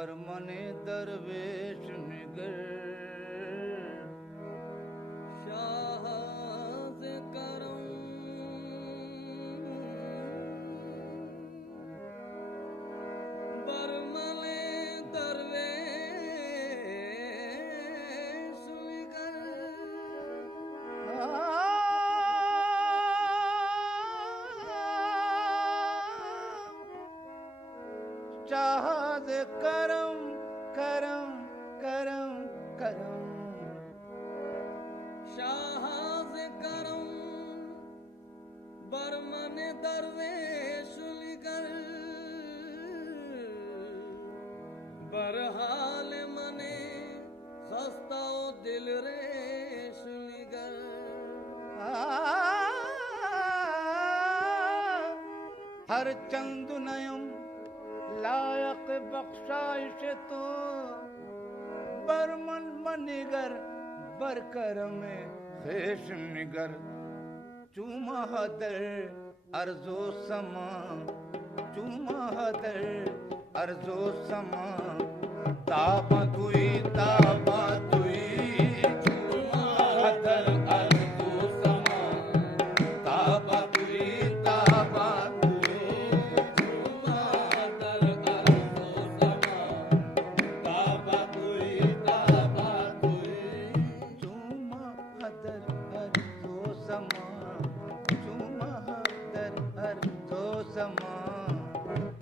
बरमने दरवेश निगर शाहज करम बरमने दरवेश निगर शाहज करम करम करम करम शाहज करम बरमने दरवेश निगर बरहाल मने खस्ता दिल रेश निगर हर चंद नयम लायक बख्शाइश तो बरमन मनिगर बरकरम खेश निगर चूमा हदर अर्जो समा चूमा हदर अर्जो समा ताबा तुई चूमा हदर अर्जो समा ताबा तुई ताबा तुई ताबा तुई चूमा हदर अर्जो समा ताबा तुई ताबा तुई चूमा हदर अर्जो समा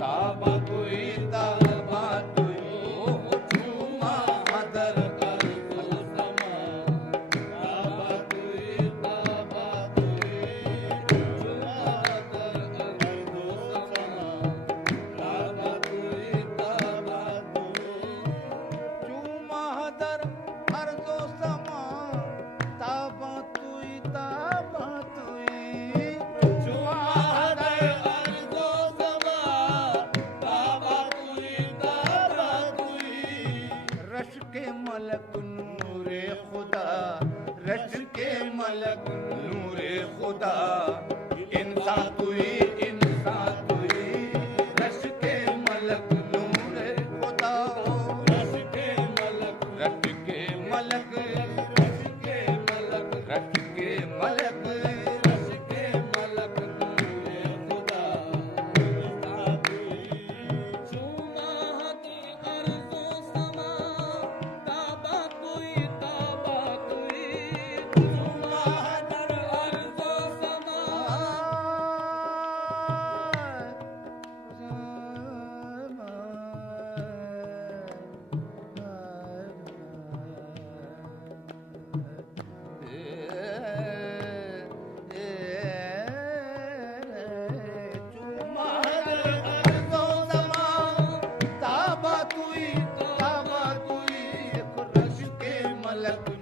ताबा तुई ताबा तुई चूमा हदर अर्जो समा ताबा तुई ताबा तुई चूमा हदर अर्जो समा ताबा तुई ताबा तुई रश के मलक नूरे खुदा रश के मलक नूरे खुदा इंसान तुई रश के मलक नूरे खुदा रश के मलक रश के मलक रश के मलक रश के मलक रश के मलक नूरे खुदा इंसान तुई चूमा हदर अर्जो समा ताबा तुई चूमा हदर अर्जो समा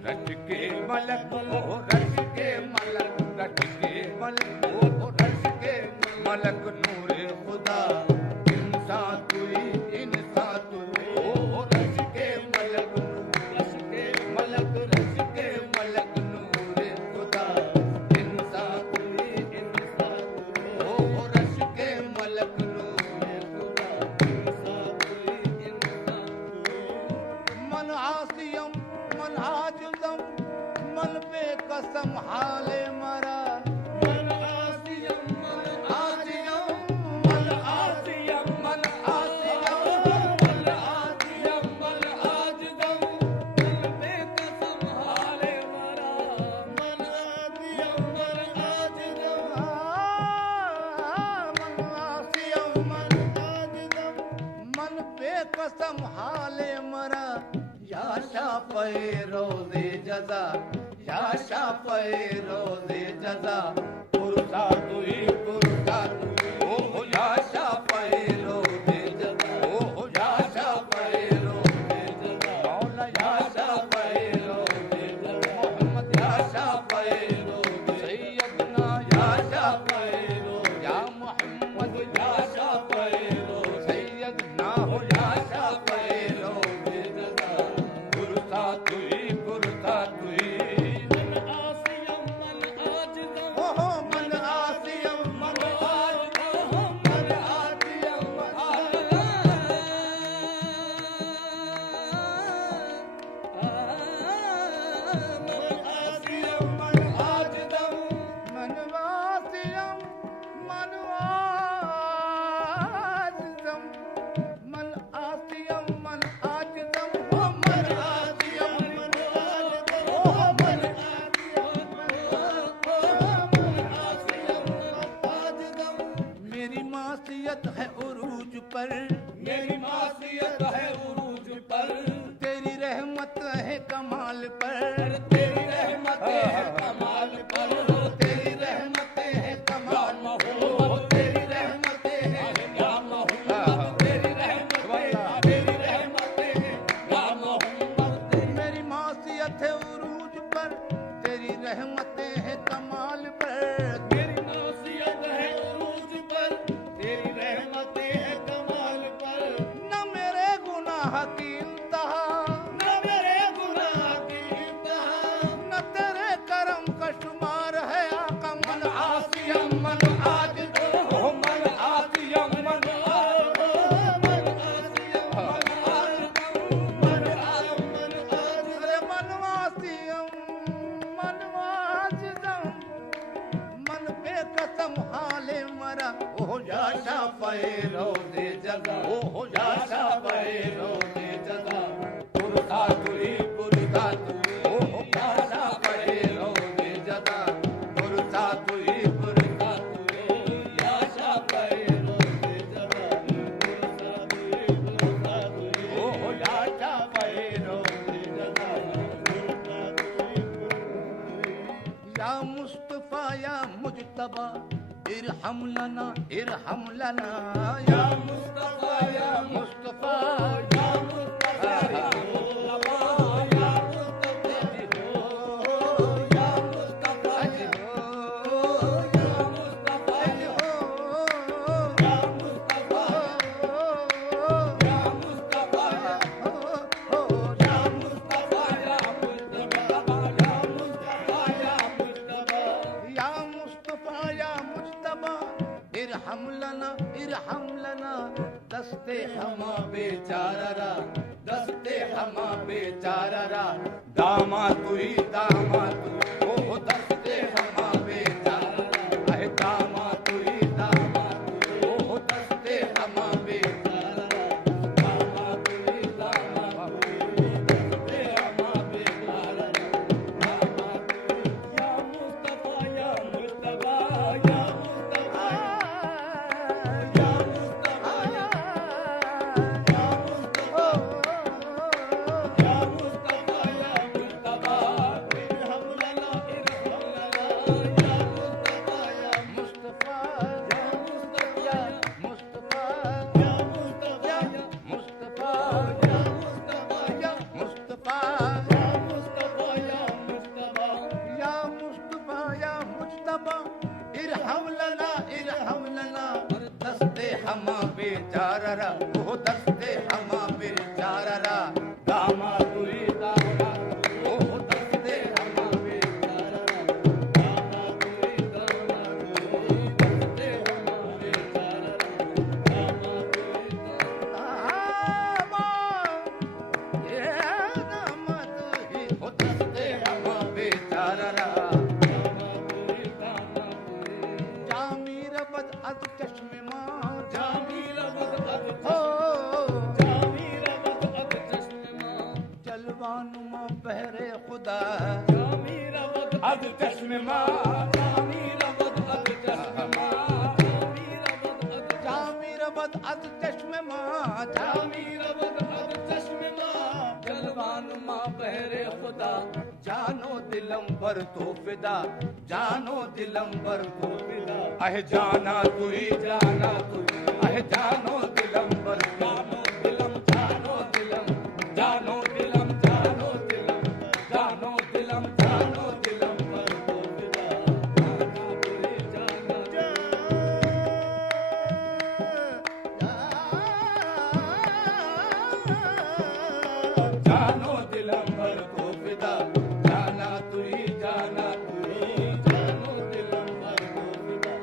रश के मलक ओ रश के मलक रश के मलक ओ रश के मलक नूरे खुदा इंसान तुई ओ रश के मलक रश के मलक रश के मलक नूरे खुदा इंसान तुई ओ रश के मलक नूरे खुदा इंसान तुई मन आसियम मन आजुदम मन बेकसम हाले मरा मन आसियम मन आजियम मन आसियम मन आसियम मन आजियम मन आजुदम मन बेकसम हाले मरा मन आजियम मन आजुदम मन आसियम मन आजुदम मन बेकसम हाले मरा या शाफ़े रोज़े जज़ा या शाफ़े रोज़े जज़ा पुरसा तुई ओ या शाफ़े रोज़े जज़ा ओ या शाफ़े रोज़े जज़ा मौला या शाफ़े रोज़े जज़ा मोहम्मद या शाफ़े रोज़े सैयदना या शाफ़े रोज़े या मोहम्मद या शाफ़े रोज़े सैयदना हो या शाफ़े रोज़े जज़ा पुरसा तुई मन आसियम मन आजिदम रहमत है कमाल पर, तेरी रहमतें हैं कमाल पर, तेरी रहमत है कमाल मोहम्मद तेरी रहमतें हैं या मोहम्मद तेरी रहमतें हैं या मोहम्मद मेरी मासियत है उरूज पर, तेरी रहमतें हैं कमाल पर, तेरी नासियत है उरूज पर, तेरी रहमतें हैं कमाल पर, न मेरे गुनाह की इंतहा, न मेरे गुनाह की इंतहा, न तेरे करम का शुमार है आका मन आसियम मन आजिज ओ मन आसियम मन मन आसियम मन आसियम अरे मन आसियम मन आजिजम मन पे कसम हाले मरा ओ जाशा पे रोज़े जज़ा ओ जाशा पे रोज़े जज़ा पुरसा तुई ओ जाशा पे रोज़े जज़ा पुरसा तुई याशा पे रोज़े जज़ा पुरसा तुई ओ जाशा पे रोज़े जज़ा या मुस्तफा या मुजतबा इरहम लना या मुस्तफा या मुस्तफा या मुस्तफा या मुस्तफा या मुस्तफा या मुस्तफा या मुस्तफा या मुस्तफा या मुस्तफा या मुस्तफा या मुस्तफा या मुस्तफा या मुजतबा इरहम लना दस्ते हमा बेचारा दामा तुई ओ दस्ते हमा बेचारा अहे दामा तुई ओ दस्ते हमा बेचारा दामा तुई दस्ते हमा बेचारा दामा तुई या मुस्तफा या मुस्तफा या मुस्तफा या मुस्तफा या मुस्तफा या मुस्तफा या मुस्तफा इरहम लना या मुस्तफा या मुस्तफा या मुस्तफा या मुस्तफा या मुस्तफा या मुस्तफा या मुस्तफा या मुस्तफा या मुस्तफा या मुस्तफा या मुस्तफा या मुजतबा इरहम लना दस्ते हमा बेचारा ओ दस्ते हमा बेचारा दामा तुई ओ दस्ते हमा बेचारा दामा तुई दस्ते हमा बेचारा दामा तुई आमा ये दामा तुई ओ दस्ते हमा बेचारा जामीर बद अद चश्मे मां जामीर बद अद हो जामीर बद अद चश्मा जलवानुमा बहरे खुदा जामीर बद अद चश्मे मां जामीर बद अद चश्मा जामीर बद अद जामीर बद अद चश्मे मां जामीर बद अद चश्मा जलवान मां बहरे खुदा जानो दिलम पर तो फिदा जानो दिलम पर तो फिदा अह जाना तुई अह जानो दिलम पर जानो दिलम जानो दिलम जानो दिलम जानो दिलम जानो दिलम जानो दिलम पर तो फिदा जाना तुई जाना जानो दिलम पर तो फिदा जाना तुई जानो दिलम पर तो फिदा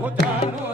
हो जानो